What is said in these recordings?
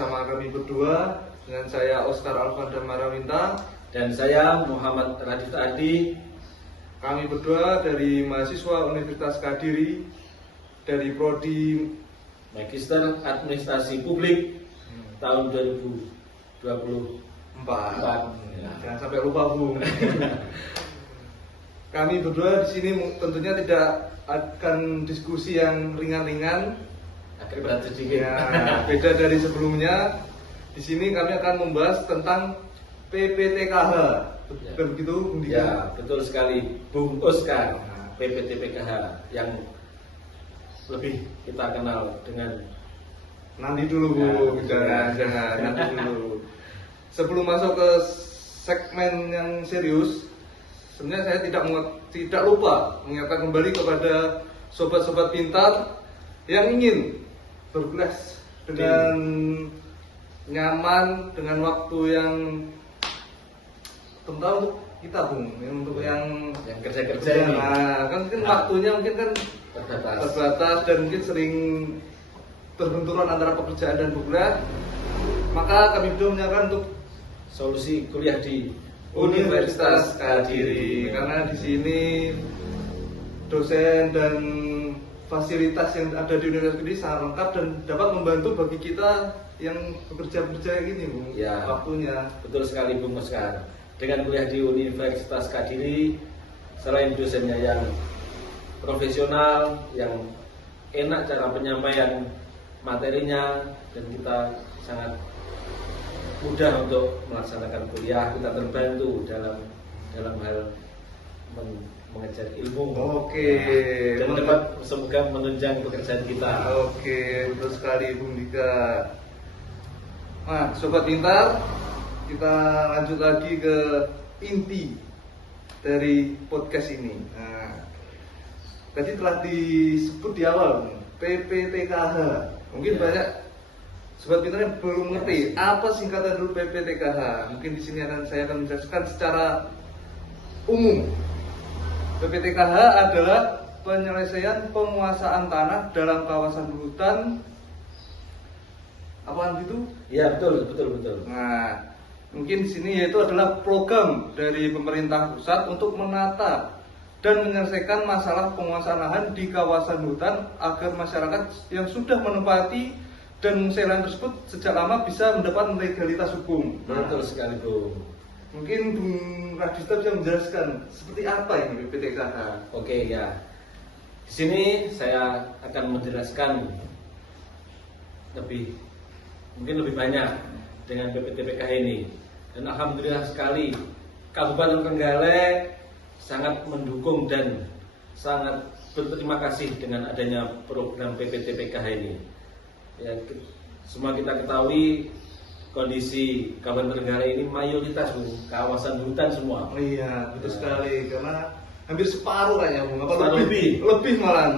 bersama kami berdua dengan saya Oscar Alvanda Marawinta dan saya Muhammad Radit Adi. Kami berdua dari mahasiswa Universitas Kediri dari Prodi Magister Administrasi Publik tahun 2024. Jangan sampai lupa, Bung. Kami berdua di sini tentunya tidak akan diskusi yang ringan-ringan. Agak berat sedikit. Ya, beda dari sebelumnya. Di sini kami akan membahas tentang PPTKH. Bukan begitu, Bung Dika? Ya, betul sekali, Bung Oscar. PPTPKH yang lebih kita kenal dengan nanti dulu, Bung. Jangan nanti dulu. Sebelum masuk ke segmen yang serius, sebenarnya saya tidak lupa mengingatkan kembali kepada sobat-sobat pintar yang ingin berkelas dengan nyaman, dengan waktu yang terutama untuk kita, Bung, untuk yang kerja-kerja ini. Kan waktunya mungkin kan terbatas dan mungkin sering berbenturan antara pekerjaan dan kuliah. Maka kami berdua menyarankan untuk solusi kuliah di Universitas Kediri, karena di sini dosen dan fasilitas yang ada di Universitas Kediri sangat lengkap dan dapat membantu bagi kita yang bekerja gini, Bung. Ya, waktunya. Betul sekali, Bung Oscar. Dengan kuliah di Universitas Kediri, selain dosennya yang profesional, yang enak cara penyampaian materinya, dan kita sangat mudah untuk melaksanakan kuliah, kita terbantu dalam hal mengejar ilmu. Dan dapat semoga menunjang pekerjaan kita. Betul sekali, Bung Dika. Nah, sobat pintar, kita lanjut lagi ke inti dari podcast ini. Nah, tadi telah disebut di awal PPTKH. Mungkin banyak sobat pintar yang belum mengerti apa singkatan dulu PPTKH. Mungkin di sini saya akan menjelaskan secara umum. PPTKH adalah penyelesaian penguasaan tanah dalam kawasan hutan. Apaan gitu? Ya, betul. Nah, mungkin di sini yaitu adalah program dari pemerintah pusat untuk menata dan menyelesaikan masalah penguasaan lahan di kawasan hutan agar masyarakat yang sudah menempati dan menguasai lahan tersebut sejak lama bisa mendapat legalitas hukum. Betul sekali, Bung. Mungkin Bung Radista bisa menjelaskan seperti apa ini PPTKH? Oke, ya. Di sini saya akan menjelaskan mungkin lebih banyak dengan PPTPKH ini. Dan alhamdulillah sekali Kabupaten Trenggalek sangat mendukung dan sangat berterima kasih dengan adanya program PPTPKH ini. Ya, semua kita ketahui kondisi Kabupaten Trenggalek ini mayoritas, Bung, kawasan hutan semua. Oh iya, betul sekali, karena hampir separuh kayaknya, Bung. Lebih malah.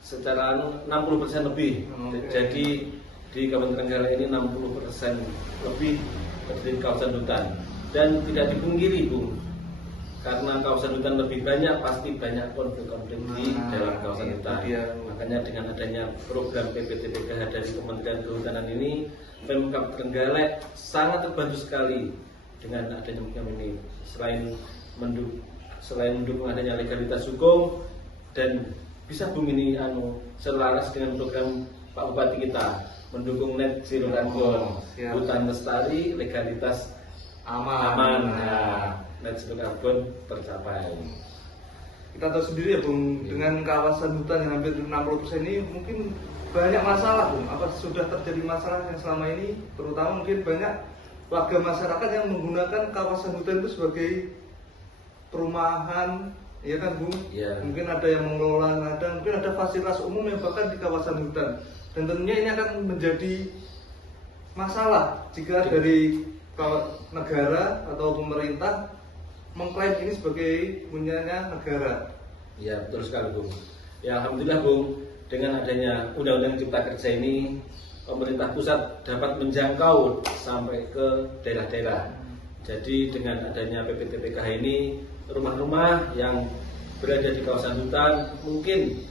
Secara 60% lebih. Jadi di Kabupaten Trenggalek ini 60% lebih terdiri kawasan hutan. Dan tidak dipungkiri, Bung, karena kawasan hutan lebih banyak, pasti banyak konflik-konflik di dalam kawasan hutan. Makanya dengan adanya program PPTPKH dari Kementerian Kehutanan ini, Pemkab Trenggalek sangat terbantu sekali dengan adanya program ini. Selain mendukung adanya legalitas hukum, dan bisa, Bung, ini selaras dengan program Pak Bupati kita, mendukung net zero carbon, hutan lestari, legalitas aman. Net zero carbon tercapai. Kita tahu sendiri ya, Bung, dengan kawasan hutan yang hampir 60% ini mungkin banyak masalah, Bung. Apa sudah terjadi masalah yang selama ini, terutama mungkin banyak warga masyarakat yang menggunakan kawasan hutan itu sebagai perumahan, ya kan, Bung? Ya. Mungkin ada yang mengelola ladang, mungkin ada fasilitas umum yang bahkan di kawasan hutan. Dan tentunya ini akan menjadi masalah jika dari negara atau pemerintah mengklaim ini sebagai punyanya negara. Ya, betul sekali, Bung. Ya, alhamdulillah, Bung, dengan adanya Undang-Undang Cipta Kerja ini, pemerintah pusat dapat menjangkau sampai ke daerah-daerah. Jadi dengan adanya PPTPKH ini, rumah-rumah yang berada di kawasan hutan, mungkin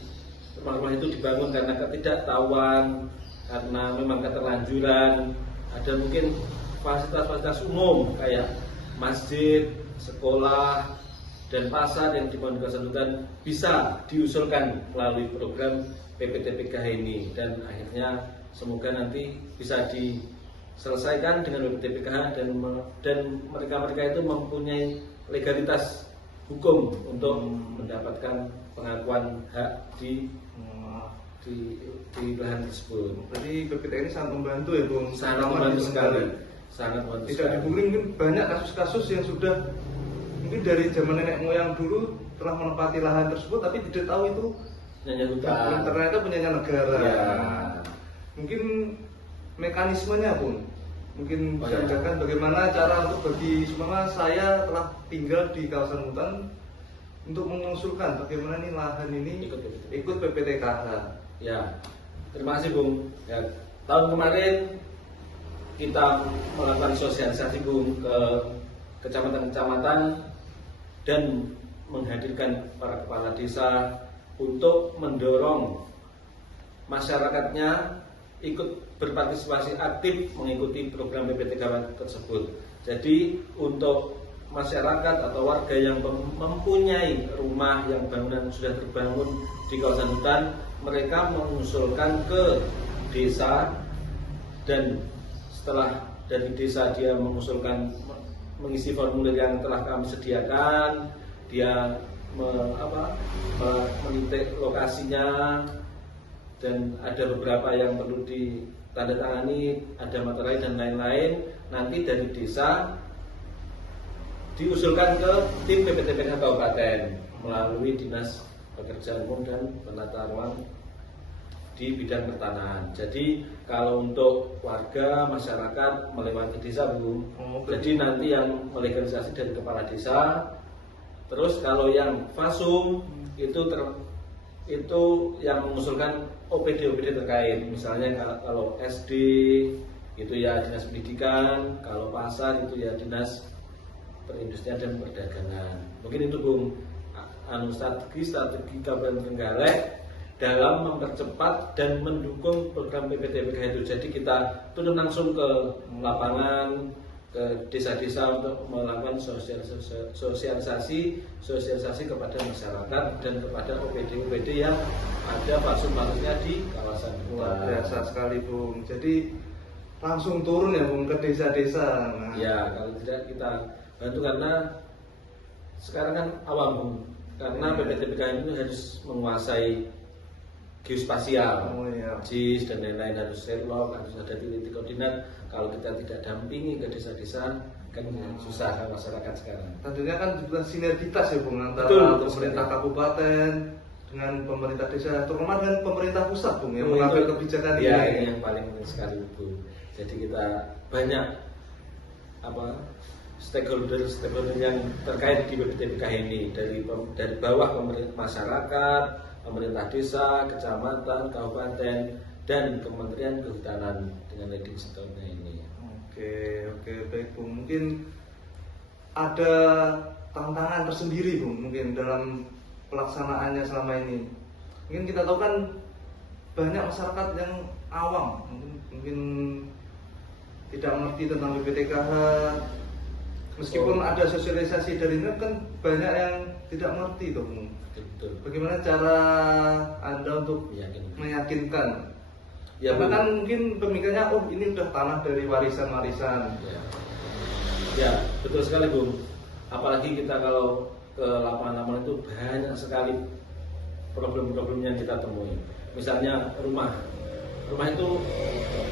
rumah-rumah itu dibangun karena ketidaktahuan, karena memang keterlanjuran, ada mungkin fasilitas-fasilitas umum kayak masjid, sekolah, dan pasar yang dibangun di kawasan hutan bisa diusulkan melalui program PPTPKH ini, dan akhirnya semoga nanti bisa diselesaikan dengan PPTPKH dan mereka-mereka itu mempunyai legalitas hukum untuk mendapatkan pengakuan hak di lahan tersebut. Jadi PPT ini sangat membantu ya Bung. Sangat membantu sekali. Sangat membantu. Tidak sekali. dipungkiri mungkin banyak kasus-kasus yang sudah mungkin dari zaman nenek moyang dulu telah menempati lahan tersebut tapi tidak tahu itu Nyanyi hutan. ternyata punyanya negara. Ya. Mungkin mekanismenya Bung. Mungkin bisa ya. menjelaskan bagaimana cara untuk bagi semua saya telah tinggal di kawasan hutan untuk mengusulkan bagaimana nih lahan ini ikut PPTKH. Ya, terima kasih Bung. Ya, tahun kemarin kita melakukan sosialisasi Bung ke kecamatan-kecamatan dan menghadirkan para kepala desa untuk mendorong masyarakatnya ikut berpartisipasi aktif mengikuti program PPTKH tersebut. Jadi untuk masyarakat atau warga yang mempunyai rumah yang bangunan sudah terbangun di kawasan hutan, mereka mengusulkan ke desa, dan setelah dari desa dia mengusulkan mengisi formulir yang telah kami sediakan, dia menitik lokasinya, dan ada beberapa yang perlu ditandatangani, ada materai dan lain-lain. Nanti dari desa diusulkan ke tim PPTPKH Kabupaten melalui Dinas Pekerjaan Umum dan Penata Ruang di bidang pertanahan. Jadi kalau untuk warga masyarakat melewati desa belum. Jadi nanti yang melegalisasi dari kepala desa. Terus kalau yang fasum itu yang mengusulkan OPD terkait. Misalnya kalau SD itu ya Dinas Pendidikan, kalau pasar itu ya Dinas Perindustrian dan Perdagangan. Mungkin itu Bung strategi Kabupaten Trenggalek dalam mempercepat dan mendukung program PPTPKH itu. Jadi kita turun langsung ke lapangan, ke desa-desa untuk melakukan sosialisasi kepada masyarakat dan kepada OPD yang ada fasum-fasumnya di kawasan hutan. Luar biasa sekali Bung. Jadi langsung turun ya Bung ke desa-desa. Nah. Ya, kalau tidak kita bantu karena sekarang kan awam Bung. Karena PPTPKH itu harus menguasai geospasial, JIS dan lain-lain, harus serlok, harus ada titik koordinat. Kalau kita tidak dampingi ke desa-desa kan susah masyarakat sekarang. Tentunya kan juga sinergitas ya Bung antara pemerintah kabupaten dengan pemerintah desa, terutama dengan pemerintah pusat Bung yang mengambil kebijakan ya, ini. Ini yang paling penting sekali Bung. Jadi kita banyak stakeholder yang terkait di PPTPKH ini dari bawah pemerintah masyarakat, pemerintah desa, kecamatan, kabupaten, dan Kementerian Kehutanan dengan leading sectornya ini. Oke, baik Bung. Mungkin ada tantangan tersendiri Bung, mungkin dalam pelaksanaannya selama ini. Mungkin kita tahu kan banyak masyarakat yang awam, mungkin tidak mengerti tentang PPTKH. Meskipun ada sosialisasi dari ini kan banyak yang tidak mengerti tuh Bung. Betul. Bagaimana cara Anda untuk meyakinkan? Ya, karena kan mungkin pemikirannya ini udah tanah dari warisan-warisan. Ya, betul sekali Bung. Apalagi kita kalau ke lapangan-lapangan itu banyak sekali problem-problem yang kita temui. Misalnya rumah itu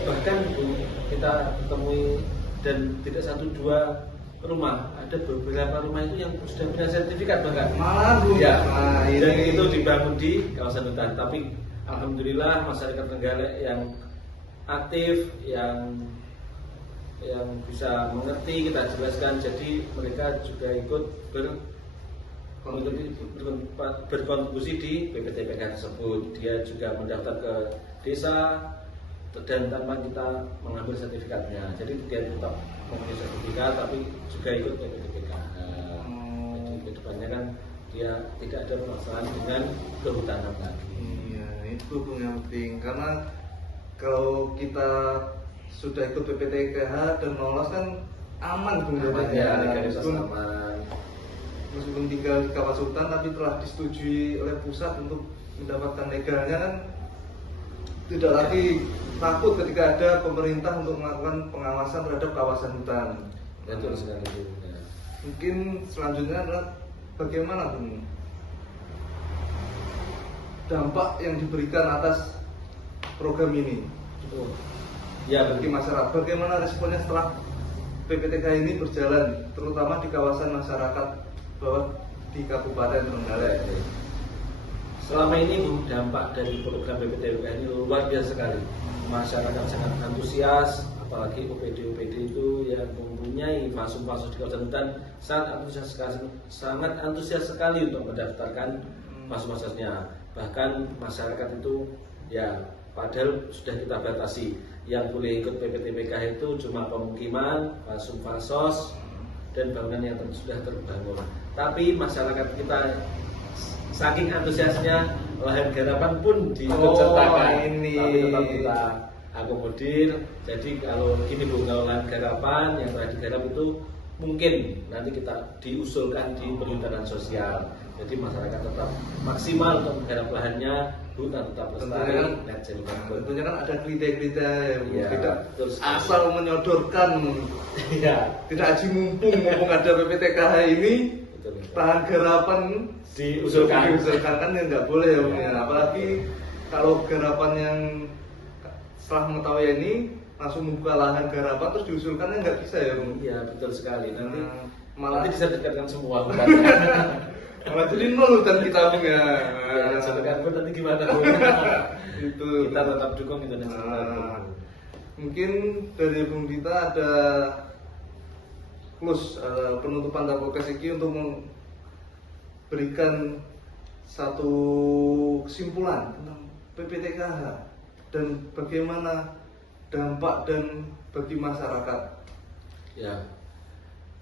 bahkan Bung, kita temui dan tidak 1-2 rumah, ada beberapa rumah itu yang sudah punya sertifikat bahkan. Malah Bung. Ya. Dan Ini itu dibangun di kawasan hutan. Tapi alhamdulillah masyarakat Trenggalek yang aktif, yang bisa mengerti, kita jelaskan, jadi mereka juga ikut berkontribusi di PPTPKH tersebut. Dia juga mendaftar ke desa dan tanpa kita mengambil sertifikatnya, jadi dia tetap mempunyai sertifikat tapi juga ikut PPTPKH. Jadi kedepannya kan dia tidak ada permasalahan dengan kehutanan lagi. Iya, itu Bung yang penting, karena kalau kita sudah ikut PPTKH dan lolos kan aman Bung Ya, legalitas aman. Meskipun tinggal di kawasan hutan tapi telah disetujui oleh pusat untuk mendapatkan legalnya kan tidak lagi takut ketika ada pemerintah untuk melakukan pengawasan terhadap kawasan hutan. Betul sekali Bung. Ya. Mungkin selanjutnya adalah bagaimana Bung dampak yang diberikan atas program ini Ya, bagi masyarakat. Bagaimana responnya setelah PPTK ini berjalan, terutama di kawasan masyarakat bawah di Kabupaten Trenggalek. Selama ini Bung, dampak dari program PPTK ini luar biasa sekali. Masyarakat sangat antusias, apalagi OPD itu yang mempunyai fasum-fasum di kawasan hutan sangat antusias sekali untuk mendaftarkan fasum-fasumnya. Bahkan masyarakat itu ya padahal sudah kita batasi yang boleh ikut PPTPK itu cuma pemukiman, fasum-fasos dan bangunan yang sudah terbangun. Tapi masyarakat kita saking antusiasnya lahan garapan pun diikut sertakan. Tapi tetap kita akomodir. Jadi kalau gini Bu, kalau lahan garapan yang telah digarap itu mungkin nanti kita diusulkan di perhutanan sosial. Jadi masyarakat tetap maksimal untuk menggarap lahannya, hutan tetap lestari. Tentunya kan ada kriteria yang tidak asal menyodorkan, tidak aji mumpung ada PPTKH ini, lahan garapan diusulkan kan ya nggak boleh ya. Apalagi kalau garapan yang setelah mengetahui ini langsung membuka lahan garapan terus diusulkan kan nggak bisa ya Bung? Iya betul sekali. Nanti malah disertifikatkan semua hutan. malah jadi nol hutan kita Bung ya. Sertifikat pun nanti gimana Bung? Itu kita tetap dukung itu. Mungkin dari Bung Dita ada close penutupan podcast ini untuk memberikan satu kesimpulan tentang PPTKH dan bagaimana dampak dan bagi masyarakat. Ya,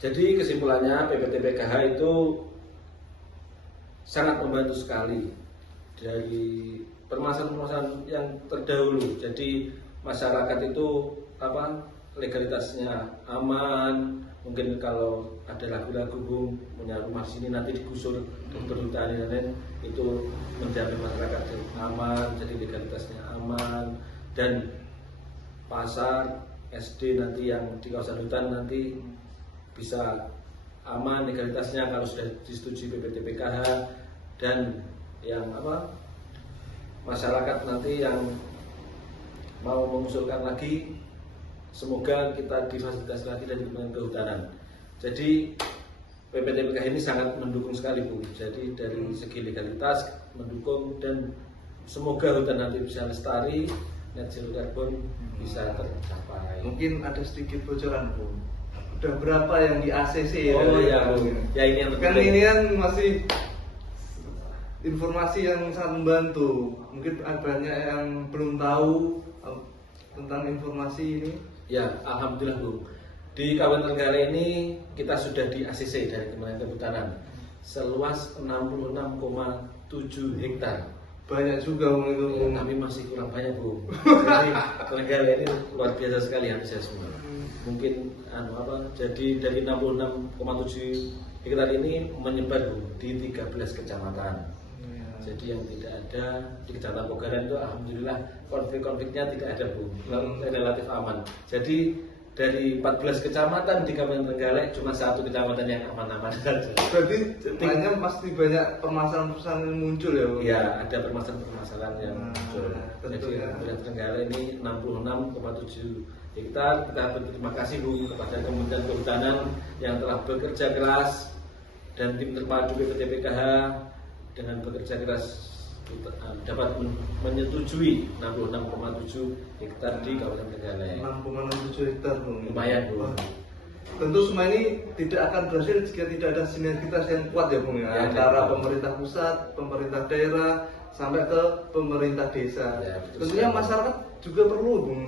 jadi kesimpulannya PPTPKH itu sangat membantu sekali dari permasalahan-permasalahan yang terdahulu. Jadi masyarakat itu legalitasnya aman. Mungkin kalau ada lagu-lagu Bung punya rumah sini nanti digusur perhutanan dan lain itu menjamin masyarakat aman, jadi legalitasnya aman. Dan pasar SD nanti yang di kawasan hutan nanti bisa aman legalitasnya kalau sudah disetujui PPTPKH. Dan yang masyarakat nanti yang mau mengusulkan lagi semoga kita difasilitasi lagi dari Kementerian Kehutanan. Jadi PPTPKH ini sangat mendukung sekali Bu. Jadi dari segi legalitas mendukung dan semoga hutan nanti bisa lestari, net zero carbon bisa tercapai. Mungkin ada sedikit bocoran Bu. Udah berapa yang di ACC ya? Oh ya Bu. Ya ini yang kan ini kan masih informasi yang sangat membantu. Mungkin banyak yang belum tahu tentang informasi ini. Ya, alhamdulillah Bu. Di Kabupaten Trenggalek ini kita sudah di ACC dari Kementerian Kehutanan seluas 66,7 hektar. Banyak juga Bung itu. Ya, tapi masih kurang banyak Bu. Jadi Trenggalek ini luar biasa sekali antusiasme. Mungkin jadi dari 66,7 hektar ini menyebar Bu di 13 kecamatan. Jadi yang tidak ada di Kecamatan Pogaran itu alhamdulillah konflik-konfliknya tidak ada Bu, relatif aman. Jadi dari 14 kecamatan di Kabupaten Trenggalek cuma satu kecamatan yang aman-aman saja. Berarti banyak pasti banyak permasalahan-permasalahan yang muncul ya Bu? Ya ada permasalahan-permasalahan yang muncul. Jadi Kabupaten Trenggalek ini 66,7 hektar. Kita berterima kasih Bu kepada Kementerian Kehutanan yang telah bekerja keras dan tim terpadu PPTPKH dengan bekerja keras dapat menyetujui 66,7 hektar di Kabupaten Trenggalek. 6,67 hektar Bu. Lumayan Bu. Tentu semua ini tidak akan berhasil jika tidak ada sinergitas yang kuat ya Bung ya, antara pemerintah pusat, pemerintah daerah sampai ke pemerintah desa. Ya, tentunya masyarakat juga perlu Bung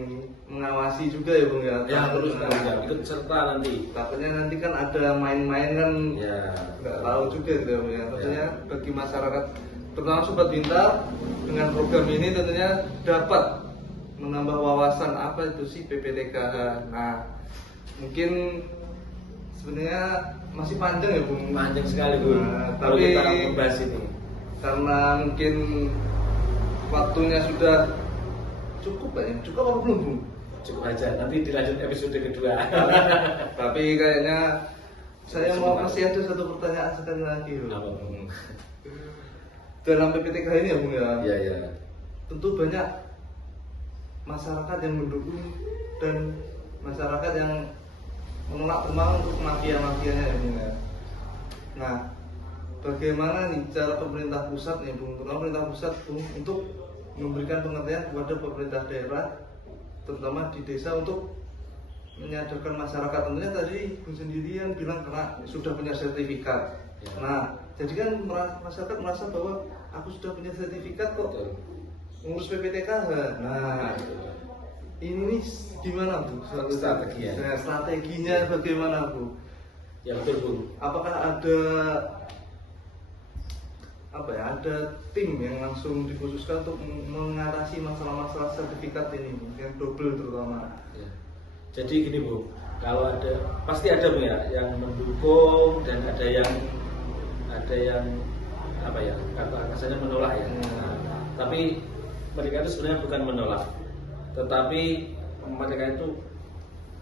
mengawasi juga ya Bung ya. Ya terus ikut serta nanti. Takutnya nanti kan ada main-main kan nggak tahu juga gitu ya Bung ya. Tentunya bagi masyarakat terutama Sobat Pintar dengan program ini tentunya dapat menambah wawasan apa itu sih PPTKH. Nah, mungkin sebenarnya masih panjang ya Bung. Panjang sekali Bung. Kalau Tapi kita membahas ini. Karena mungkin waktunya sudah cukup ya. Cukup apa belum Bung? Cukup aja. Nanti dilanjut episode kedua. Tapi kayaknya saya mau masih ada satu pertanyaan sekali lagi Bung. Apa Bung? Dalam PPTKH ini ya Bung ya. Iya ya. Tentu banyak masyarakat yang mendukung dan masyarakat yang menolak permohonan untuk mafia-mafianya ya Bung ya. Nah, bagaimana nih cara pemerintah pusat nih Bung, terutama pemerintah pusat Bung, untuk memberikan pengertian kepada pemerintah daerah, terutama di desa untuk menyadarkan masyarakat. Tentunya tadi Bung sendirian bilang karena sudah punya sertifikat. Ya. Nah, jadi kan masyarakat merasa bahwa aku sudah punya sertifikat kok. Betul. Ngurus PPTKH. Nah, ini nih gimana Bu? Strategi ya? Nah, strateginya bagaimana Bu? Ya betul Bung. Apakah ada ada tim yang langsung dikhususkan untuk mengatasi masalah-masalah sertifikat ini, yang double terutama? Ya. Jadi gini Bu, kalau ada pasti ada Bu ya yang mendukung dan ada yang apa ya, kata kasarnya menolak ya. Nah, tapi mereka itu sebenarnya bukan menolak, tetapi mereka itu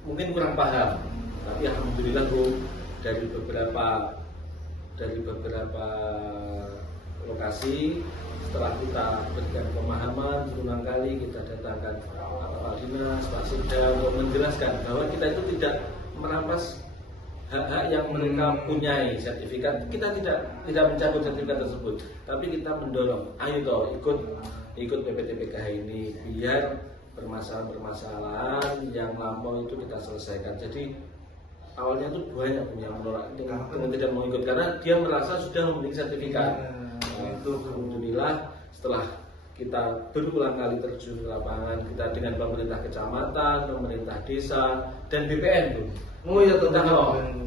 mungkin kurang paham. Tapi alhamdulillah Bu, dari beberapa lokasi setelah kita berikan pemahaman berulang kali, kita datangkan kepala dinas, Pak Sikda untuk menjelaskan bahwa kita itu tidak merampas hak-hak yang mereka punyai sertifikat. Kita tidak mencabut sertifikat tersebut, tapi kita mendorong, ayo toh ikut PPTPKH ini biar permasalahan yang lampau itu kita selesaikan. Jadi awalnya itu banyak yang menolak dengan tidak mau ikut karena dia merasa sudah memiliki sertifikat. Nah, itu alhamdulillah setelah kita berulang kali terjun ke lapangan, kita dengan pemerintah kecamatan, pemerintah desa, dan BPN tuh. Oh iya tentunya.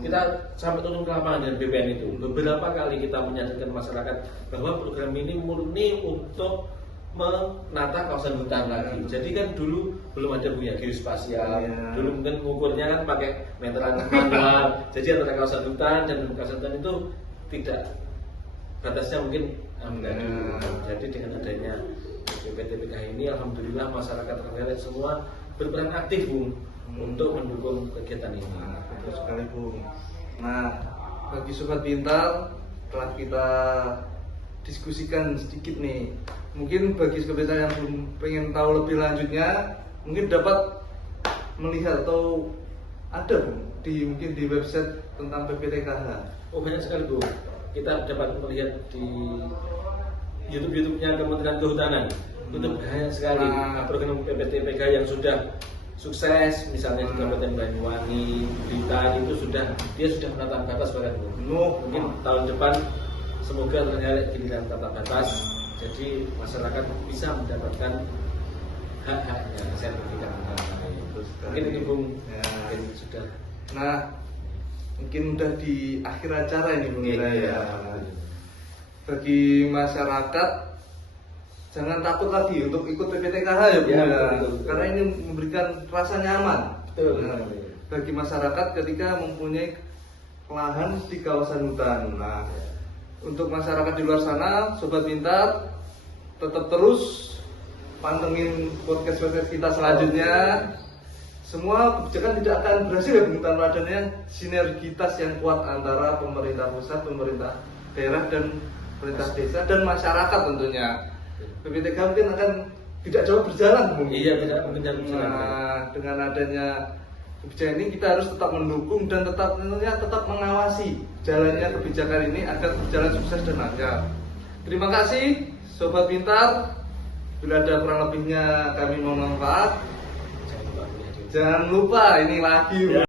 Kita sampai turun ke lapangan dan BPN itu. Beberapa kali kita menyadarkan masyarakat bahwa program ini murni untuk menata kawasan hutan lagi. Jadi kan dulu belum ada punya geospasial. Dulu mungkin mengukurnya kan pakai meteran manual. Jadi antara kawasan hutan dan kawasan hutan itu tidak batasnya mungkin enggak dulu. Jadi dengan adanya PPTPKH ini, alhamdulillah masyarakat terenggalek semua berperan aktif Bung untuk mendukung kegiatan ini. Betul sekali Bung. Nah, bagi sobat pintar telah kita diskusikan sedikit nih. Mungkin bagi sobat pintar yang belum pengen tahu lebih lanjutnya, mungkin dapat melihat atau ada Bung mungkin di website tentang PPTKH. Oh banyak sekali Bu. Kita dapat melihat di YouTube-nya Kementerian Kehutanan. Itu banyak sekali program PPTPKH yang sudah sukses, misalnya di Kabupaten Banyuwangi, Blitar itu dia sudah menata batas bahkan Bu. Mungkin tahun depan semoga terenggalek giliran tata batas. Jadi masyarakat bisa mendapatkan hak-haknya sertifikat. Mungkin ini Bung mungkin sudah. Nah, mungkin udah di akhir acara ini Bung ya. Bagi masyarakat jangan takut lagi untuk ikut PPTKH ya Bung ya. Karena ini memberikan rasa nyaman. Betul. Nah, bagi masyarakat ketika mempunyai lahan di kawasan hutan. Nah, untuk masyarakat di luar sana, sobat pintar, tetap terus pantengin podcast kita selanjutnya. Semua kebijakan tidak akan berhasil ya Bung tanpa adanya sinergitas yang kuat antara pemerintah pusat, pemerintah daerah, dan pemerintah desa dan masyarakat tentunya. PPTKH mungkin akan tidak jauh berjalan Bung. Iya, tidak mungkin jauh berjalan. Nah, dengan adanya kebijakan ini kita harus tetap mendukung dan tetap mengawasi jalannya kebijakan ini agar berjalan sukses dan lancar. Terima kasih sobat pintar. Bila ada kurang lebihnya kami mohon maaf. Jangan lupa ini lagi.